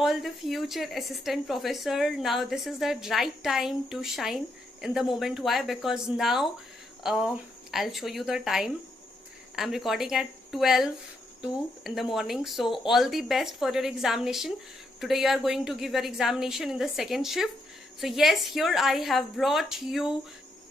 all the future assistant professor. Now this is the right time to shine in the moment. Why? Because now I'll show you the time. I'm recording at 12:02 in the morning. So all the best for your examination. Today you are going to give your examination in the second shift. So yes, here I have brought you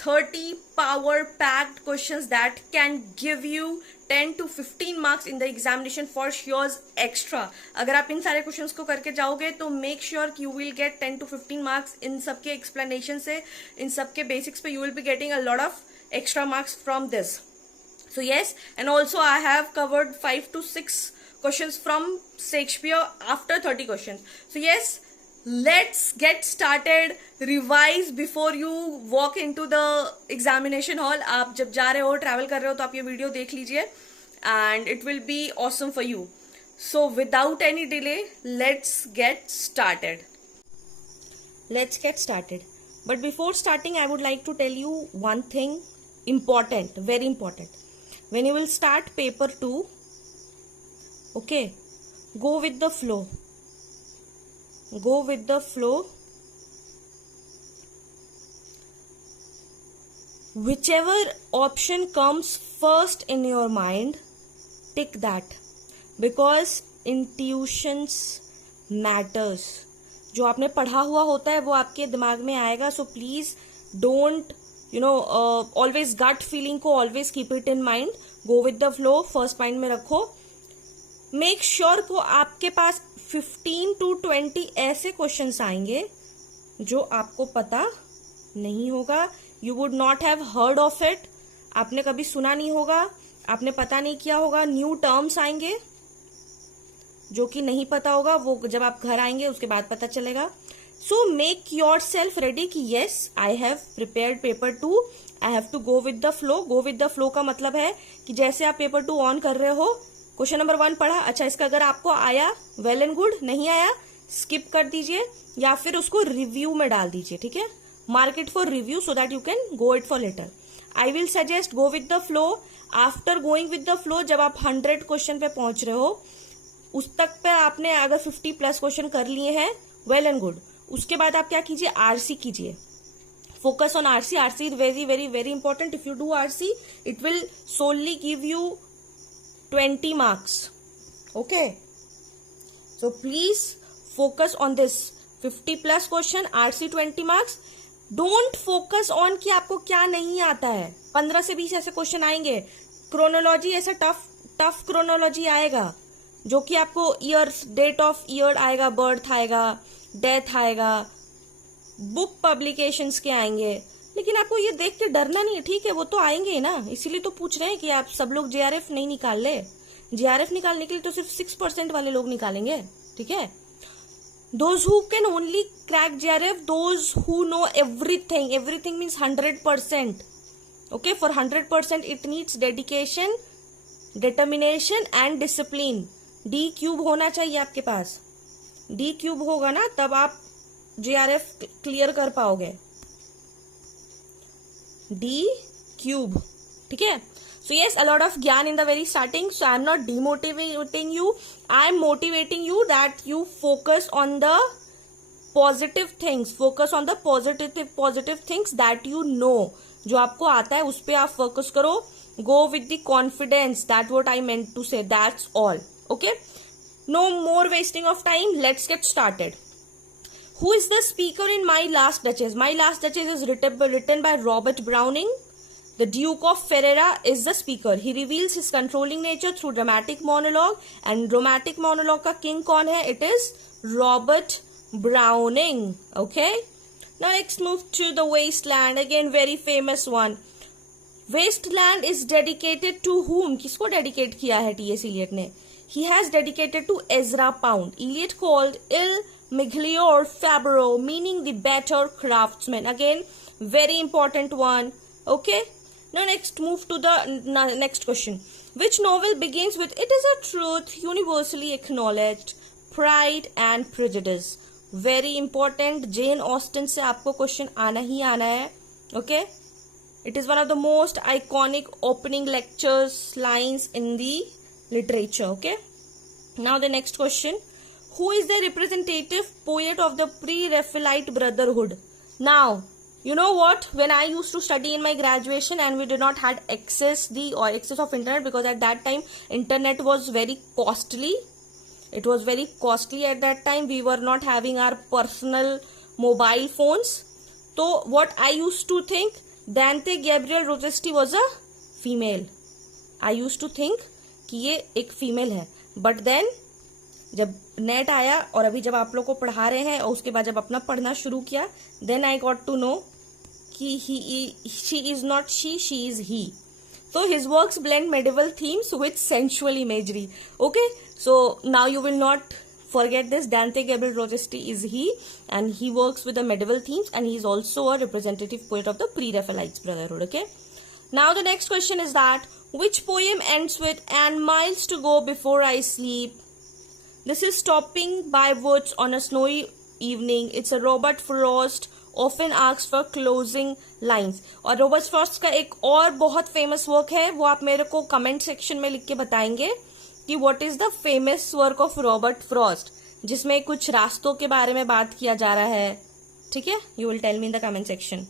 30 power-packed questions that can give you 10 to 15 marks in the examination for sure extra. अगर आप इन सारे questions को करके जाओगे तो make sure you will get 10 to 15 marks इन सब के explanation से, इन सब के basics पे you will be getting a lot of extra marks from this. So yes, and also I have covered 5 to 6 questions from Shakespeare after 30 questions. So yes, let's get started. Revise before you walk into the examination hall. आप जब जा रहे हो, travel कर रहे हो, तो आप ये वीडियो देख लीजिए and it will be awesome for you. So without any delay, let's get started. But before starting, I would like to tell you one thing important, very important. When you will start paper 2, okay, go with the flow. Go with the flow. Whichever option comes first in your mind, tick that. Because intuitions matters. जो आपने पढ़ा हुआ होता है वो आपके दिमाग में आएगा. So please don't, always gut feeling को always keep it in mind. Go with the flow. First mind में रखो. Make sure को आपके पास 15 to 20 ऐसे क्वेश्चंस आएंगे जो आपको पता नहीं होगा. You would not have heard of it. आपने कभी सुना नहीं होगा, आपने पता नहीं किया होगा. न्यू टर्म्स आएंगे जो कि नहीं पता होगा, वो जब आप घर आएंगे उसके बाद पता चलेगा. So make yourself ready कि yes I have prepared paper 2, I have to go with the flow. Go with the flow का मतलब है कि जैसे आप पेपर 2 ऑन कर रहे हो, क्वेश्चन नंबर 1 पढ़ा, अच्छा इसका अगर आपको आया वेल एंड गुड, नहीं आया स्किप कर दीजिए या फिर उसको रिव्यू में डाल दीजिए. ठीक है, mark it for review so that you can go it for later. I will suggest go with the flow. After going with the flow, जब आप 100 क्वेश्चन पे पहुंच रहे हो, उस तक पे आपने अगर 50 प्लस क्वेश्चन कर लिए हैं, वेल एंड गुड. उसके बाद आप क्या कीजिए, आरसी कीजिए. Focus on RC. RC is very very very important. If you do RC, it will so only give you 20 marks. Okay, so please focus on this 50 plus question, RC 20 marks. Don't focus on कि आपको क्या नहीं आता है. 15 से 20 ऐसे question आएंगे. Chronology ऐसा टफ क्रोनोलॉजी आएगा जो कि आपको ईयर, डेट ऑफ ईयर आएगा, बर्थ आएगा, डेथ आएगा, बुक पब्लिकेशंस के आएंगे. लेकिन आपको ये देख के डरना नहीं है. ठीक है, वो तो आएंगे ही ना, इसीलिए तो पूछ रहे हैं कि आप सब लोग जेआरएफ नहीं निकाल ले. जेआरएफ निकालने के लिए तो सिर्फ 6% वाले लोग निकालेंगे. ठीक है, those who can only crack JRF, those who know everything. Everything means 100%. Okay, for 100% it needs dedication, determination and discipline. D cube होना चाहिए आपके पास. डी क्यूब होगा ना, तब आप जेआरएफ क्लियर कर पाओगे. D cube. ठीक है. So yes, a lot of ज्ञान in the very starting. So I am not demotivating you. I am motivating you that you focus on the positive things. Focus on the positive things that you know. जो आपको आता है उस पे आप focus करो. Go with the confidence. That's what I meant to say. That's all. Okay. No more wasting of time. Let's get started. Who is the speaker in My Last Duchess? My Last Duchess is written by Robert Browning. The Duke of Ferrara is the speaker. He reveals his controlling nature through dramatic monologue. And dramatic monologue का king कौन है? It is Robert Browning. Okay. Now let's move to the Wasteland. Again, very famous one. Wasteland is dedicated to whom? किसको dedicate किया है T.S. Eliot ने? He has dedicated to Ezra Pound. Eliot called Il Miglior Fabbro, meaning the better craftsman. Again, very important one. Okay. Now next, move to the next question. Which novel begins with "It is a truth universally acknowledged, Pride and Prejudice"? Very important. Jane Austen से आपको question आना ही आना है. Okay. It is one of the most iconic opening lectures lines in the literature. Okay. Now the next question. who is the representative poet of the pre-Raphaelite Brotherhood? Now, you know what? When I used to study in my graduation and we did not had access of internet, because at that time internet was very costly. It was very costly at that time. We were not having our personal mobile phones. So what I used to think, Dante Gabriel Rossetti was a female. I used to think कि ये एक female है. But then जब net आया और अभी जब आप लोग को पढ़ा रहे हैं और उसके बाद जब अपना पढ़ना शुरू किया, then I got to know कि she is not she is he. So his works blend medieval themes with sensual imagery. Okay, so now you will not forget this. Dante Gabriel Rossetti is he, and he works with the medieval themes, and he is also a representative poet of the pre-Raphaelite Brotherhood. Okay, now the next question is that which poem ends with "and miles to go before I sleep"? This is Stopping by Woods on a Snowy Evening. It's a Robert Frost often asked for closing lines. और Robert Frost का एक और बहुत famous work है, वो आप मेरे को कमेंट सेक्शन में लिख के बताएंगे कि what is the famous work of Robert Frost, जिसमें कुछ रास्तों के बारे में बात किया जा रहा है. ठीक है, you will tell me in the comment section.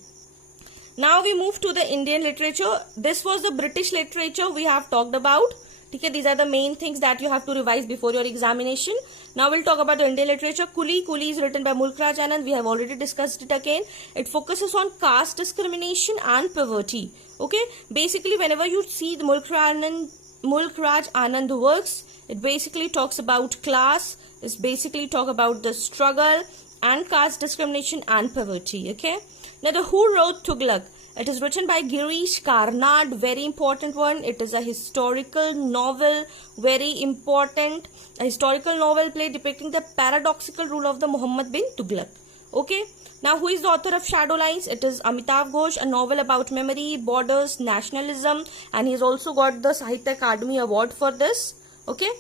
Now we move to the Indian literature. This was the British literature we have talked about. ठीक है, these are the main things that you have to revise before your examination. Now we'll talk about the Indian literature. Kuli is written by Mulkraj Anand. We have already discussed it again. It focuses on caste discrimination and poverty. Okay, basically whenever you see the Mulkraj Anand works, it basically talks about class. It's basically talk about the struggle and caste discrimination and poverty. Okay, now the who wrote Tughlaq? It is written by Girish Karnad, very important one. It is a historical novel, very important. A historical novel play depicting the paradoxical rule of the Muhammad bin Tughlaq. Okay. Now, who is the author of Shadow Lines? It is Amitav Ghosh, a novel about memory, borders, nationalism, and he's also got the Sahitya Akademi Award for this. Okay.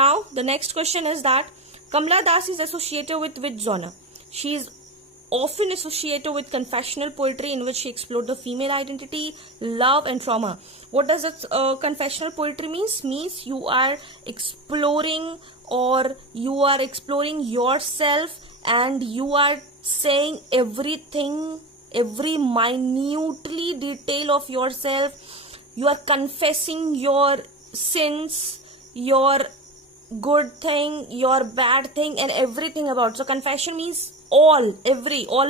Now, the next question is that Kamala Das is associated with which genre? She is often associated with confessional poetry in which she explored the female identity, love and trauma. What does it, confessional poetry means? Means you are exploring yourself and you are saying everything, every minutely detail of yourself. You are confessing your sins, your good thing, your bad thing and everything about. So confession means all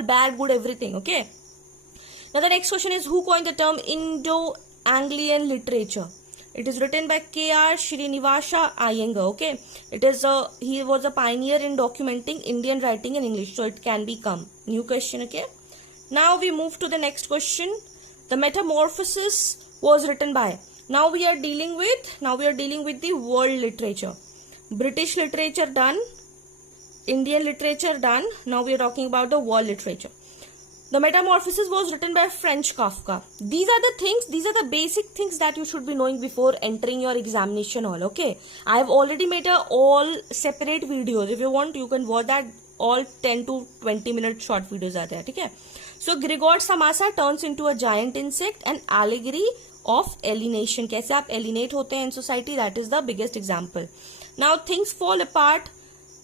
bad, good, everything. Okay. Now the next question is who coined the term Indo-Anglian literature? It is written by K.R. Srinivasa Iyengar. Okay. He was a pioneer in documenting Indian writing in English. So it can become new question. Okay. Now we move to the next question. The Metamorphosis was written by. Now we are dealing with the world literature. British literature done. Indian literature done. Now we are talking about the world literature. The Metamorphosis was written by French Kafka. These are the basic things that you should be knowing before entering your examination hall. Okay, I have already made all separate videos. If you want, you can watch that. All 10 to 20 minute short videos are there. Okay. So Gregor Samasa turns into a giant insect, an allegory of alienation. कैसे आप alienate होते हैं in society? That is the biggest example. Now Things Fall Apart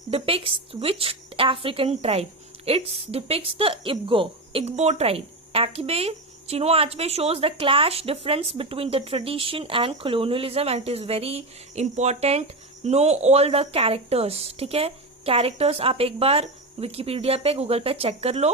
depicts which African tribe? It depicts the Igbo tribe. Akibe Chinua Achebe shows the clash difference between the tradition and colonialism, and it is very important. Know all the characters. ठीक है, characters आप एक बार Wikipedia पे Google पे check कर लो.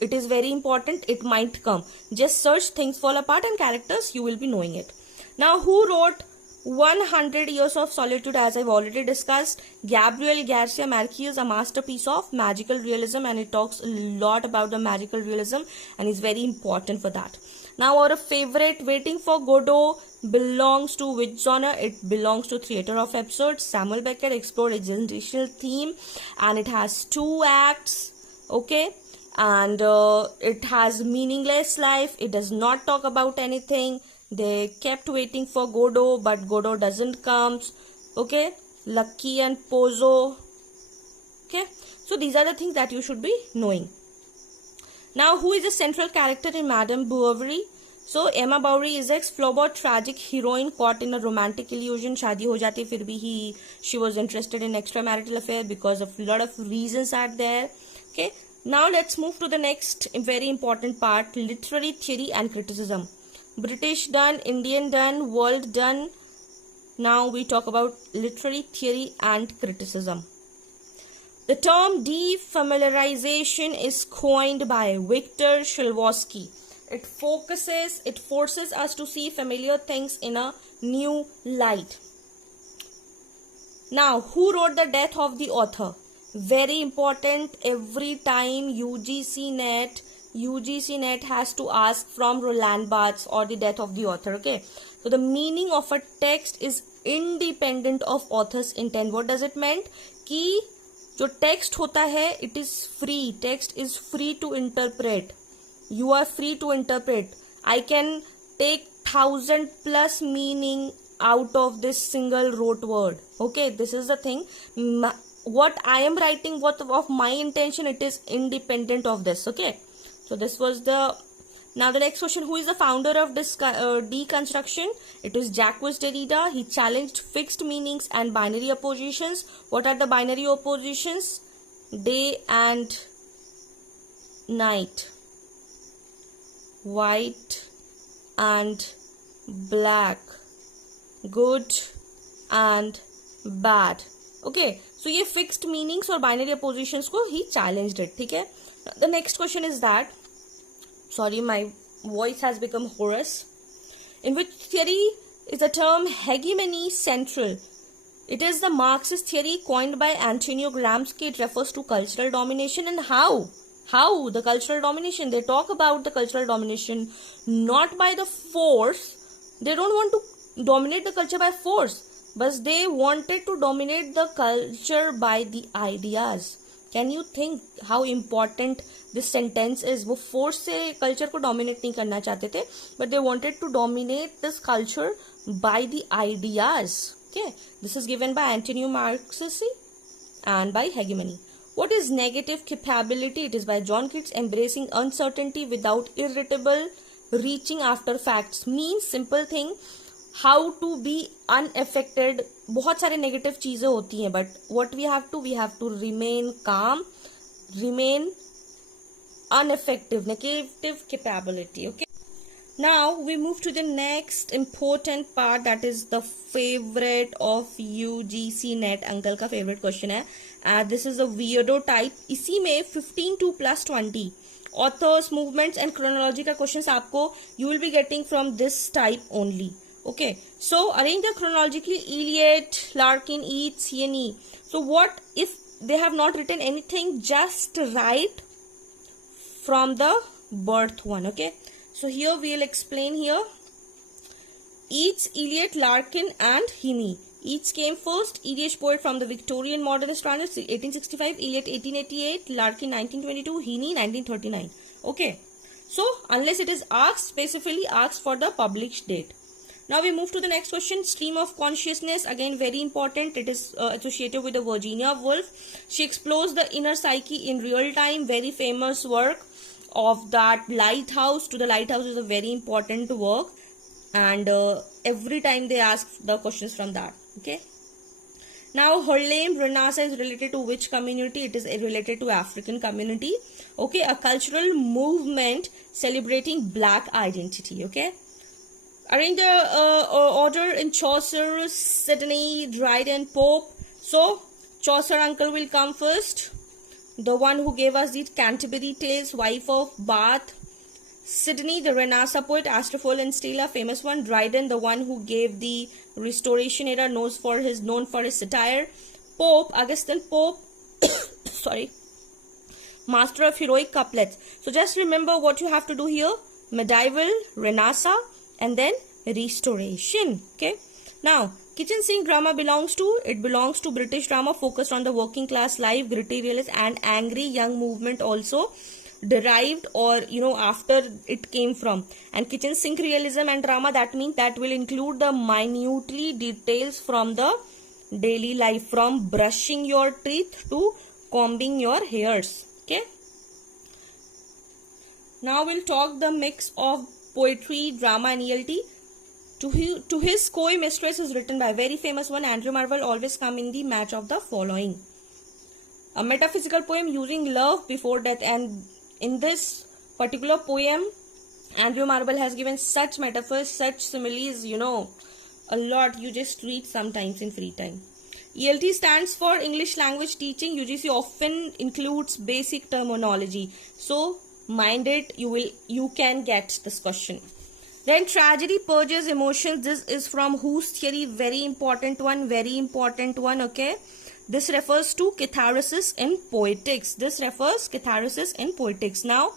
It is very important. It might come. Just search Things Fall Apart and characters. You will be knowing it. Now, who wrote 100 Years of Solitude? As I've already discussed, Gabriel Garcia Marquez, a masterpiece of magical realism, and it talks a lot about the magical realism and is very important for that. Now, our favorite, Waiting for Godot, belongs to which genre? It belongs to theatre of episodes. Samuel Beckett explored a generational theme and it has 2 acts. Okay. And it has meaningless life. It does not talk about anything. They kept waiting for Godot, but Godot doesn't come. Okay, Lucky and Pozo. Okay, so these are the things that you should be knowing. Now, who is the central character in Madame Bovary? So Emma Bowry is a flawed tragic heroine caught in a romantic illusion. शादी हो जाती फिर भी she was interested in extramarital affair because of lot of reasons are there. Okay, now let's move to the next very important part, literary theory and criticism. British done, Indian done, world done. Now we talk about literary theory and criticism. The term defamiliarization is coined by Victor Shilwowski. It forces us to see familiar things in a new light. Now, who wrote the death of the author? Very important. Every time UGC net has to ask from Roland Barthes or the death of the author. Okay. So the meaning of a text is independent of author's intent. What does it mean? कि जो text होता है, it is free. Text is free to interpret. You are free to interpret. I can take 1,000+ meaning out of this single rote word. Okay, this is the thing. What I am writing, what of my intention, it is independent of this. Okay, so this was the. Now the next question: who is the founder of this deconstruction? It is Jacques Derrida. He challenged fixed meanings and binary oppositions. What are the binary oppositions? Day and night. White and black, good and bad. Okay, so ये fixed meanings और binary oppositions को he challenged it. ठीक है. The next question is that, sorry, my voice has become hoarse. In which theory is the term hegemony central? It is the Marxist theory coined by Antonio Gramsci. It refers to cultural domination. And how the cultural domination, they talk about the cultural domination not by the force. They don't want to dominate the culture by force, but they wanted to dominate the culture by the ideas. Can you think how important this sentence is? वो force से culture को dominate नहीं करना चाहते थे, but they wanted to dominate this culture by the ideas. Okay, this is given by Antonio Marxist and by hegemony. What is negative capability? It is by John Keats. Embracing uncertainty without irritable reaching after facts. Means simple thing, how to be unaffected. बहुत सारे negative चीजें होती हैं, but what we have to remain calm, remain unaffected. Negative capability. Okay. Now we move to the next important part, that is the favorite of UGC net. Uncle का favorite question है. This is a weirdo type. इसी में 15 plus 20 authors, movements and chronology का questions आपको you will be getting from this type only. Okay, so arrange the chronologically: Eliot, Larkin, Yeats, Heaney. So what if they have not written anything? Just write from the birth one. Okay, so here we will explain here. Yeats, Eliot, Larkin and Heaney. Yeats came first, English poet from the Victorian modernist genre, 1865, Eliot 1888, Larkin 1922, Heaney 1939. Okay, so unless it is asked, specifically asked for the published date. Now we move to the next question, stream of consciousness. Again, very important. It is associated with the Virginia Woolf. She explores the inner psyche in real time. Very famous work of that. Lighthouse. To the Lighthouse is a very important work, and every time they ask the questions from that. Okay. Now Harlem Renaissance is related to which community? It is related to African community. Okay, a cultural movement celebrating black identity. Okay. Arrange the order in Chaucer, Sidney, Dryden, Pope. So Chaucer uncle will come first. The one who gave us the Canterbury Tales, wife of Bath. Sidney, the Renaissance poet, Astrophel and Stella, famous one. Dryden, the one who gave the Restoration era, known for his satire. Pope, Augustine Pope, sorry, master of heroic couplets. So just remember what you have to do here: medieval, Renaissance, and then Restoration. Okay. Now, kitchen sink drama belongs to British drama, focused on the working class life, gritty realist and angry young movement also derived, or after it came from. And kitchen sink realism and drama, that means that will include the minutely details from the daily life, from brushing your teeth to combing your hairs. Okay. Now we'll talk the mix of poetry, drama and ELT. To his koi mistress is written by very famous one, Andrew Marvell, always come in the match of the following. A metaphysical poem using love before death, and in this particular poem, Andrew Marvell has given such metaphors, such similes, a lot. You just read sometimes in free time. ELT stands for English Language Teaching. UGC often includes basic terminology. So mind it, you can get this question. Then tragedy purges emotions. This is from whose theory? Very important one, okay. This refers to catharsis in poetics. Now,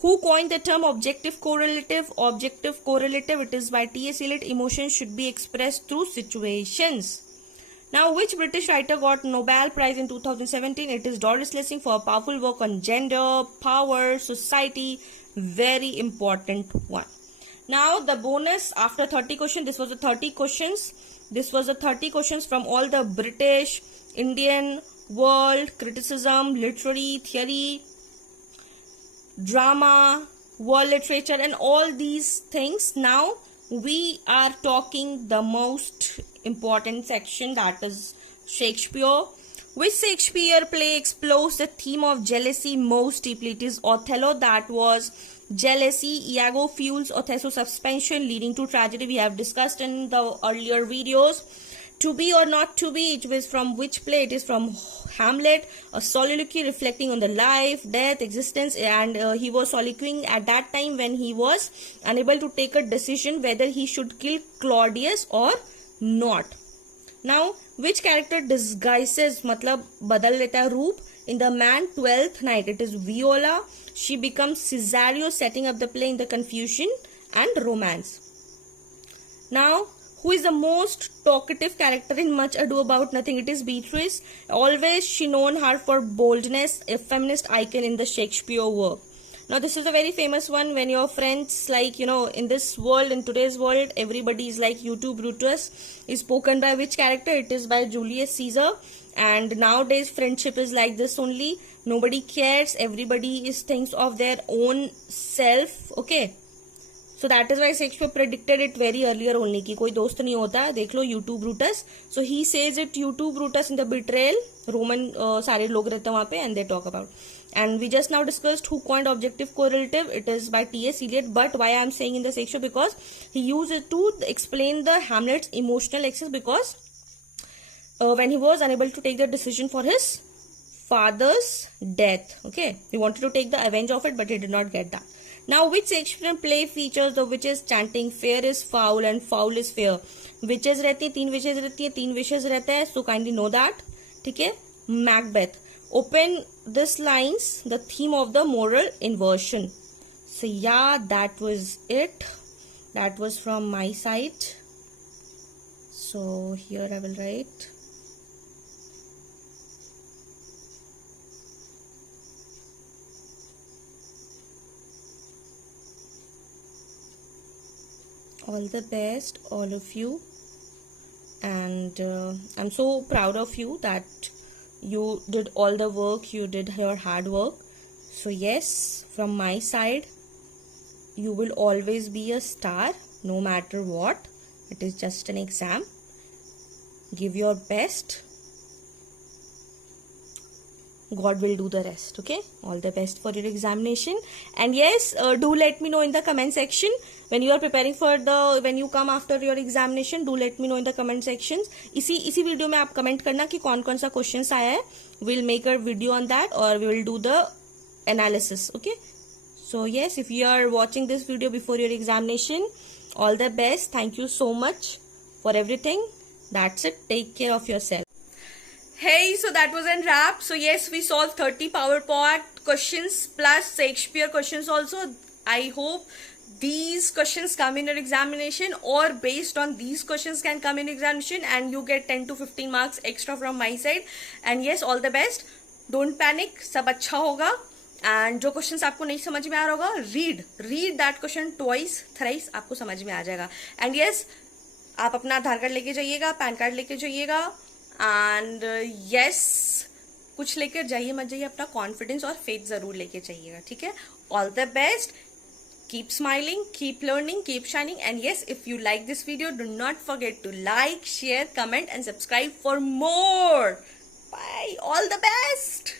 who coined the term objective correlative? It is by T.S. Eliot. Emotions should be expressed through situations. Now, which British writer got Nobel Prize in 2017? It is Doris Lessing for a powerful work on gender, power, society. Very important one. Now, the bonus after 30 questions. This was the 30 questions. From all the British, Indian, world, criticism, literary, theory, drama, world literature and all these things. Now, we are talking the most important section, that is Shakespeare. Which Shakespeare play explores the theme of jealousy most deeply? It is Othello. That was jealousy. Iago fuels Othello's suspension leading to tragedy. We have discussed in the earlier videos. To be or not to be, it was from which play? It is from Hamlet, a soliloquy reflecting on the life, death, existence, and he was soliloquying at that time when he was unable to take a decision whether he should kill Claudius or not. Now, which character disguises, matlab badal leta hai roop in the Man 12th Night? It is Viola. She becomes Cesario, setting up the play in the confusion and romance. Now, who is the most talkative character in Much Ado About Nothing? It is Beatrice. Always she known her for boldness, a feminist icon in the Shakespeare work. Now, this is a very famous one. When your friends, like, in this world, in today's world, everybody is like YouTube Brutus, is spoken by which character? It is by Julius Caesar. And nowadays, friendship is like this only. Nobody cares. Everybody thinks of their own self. Okay. So that is why Shakespeare predicted it very earlier only कि कोई दोस्त नहीं होता, देख लो YouTube Brutus. So he says it YouTube Brutus in the betrayal. Roman सारे लोग रहते हैं वहाँ पे and they talk about. And we just now discussed who coined objective correlative. It is by T.S. Eliot. But why I am saying in the Shakespeare? Because he used it to explain the Hamlet's emotional excess, because when he was unable to take the decision for his father's death. Okay, he wanted to take the revenge of it, but he did not get that. Now, which Shakespearean play features the witches chanting fair is foul and foul is fair? Witches रहती है, 3 wishes रहती है, 3 wishes रहता है, so kindly know that. ठीक है? Macbeth. Open this lines, the theme of the moral inversion. So yeah, that was it. That was from my side. So here I will write. All the best, all of you, and I'm so proud of you that you did all the work, you did your hard work. So yes, from my side, you will always be a star no matter what. It is just an exam. Give your best. God will do the rest. Okay, all the best for your examination. And yes, do let me know in the comment section when you are preparing for the, when you come after your examination, do let me know in the comment sections. इसी video में आप comment करना कि कौन कौन सा questions आया है. We'll make a video on that, or we will do the analysis. Okay, so yes, if you are watching this video before your examination, all the best. Thank you so much for everything. That's it. Take care of yourself. Hey, so that was a wrap. So yes, we solved 30 PowerPoint questions plus Shakespeare questions also. I hope these questions come in your examination, or based on these questions can come in examination, and you get 10 to 15 marks extra from my side. And yes, all the best. Don't panic. सब अच्छा होगा. And जो questions आपको नहीं समझ में आ रहा होगा, read that question twice, thrice, आपको समझ में आ जाएगा. And yes, आप अपना आधार कार्ड लेके जाइएगा, पैन कार्ड लेके जाइएगा. एंड यस, कुछ लेकर जाइए मत जाइए, अपना कॉन्फिडेंस और फेथ जरूर लेके जाइएगा. ठीक है, all the best. Keep smiling, keep learning, keep shining. And yes, if you like this video, do not forget to like, share, comment and subscribe for more. Bye. All the best.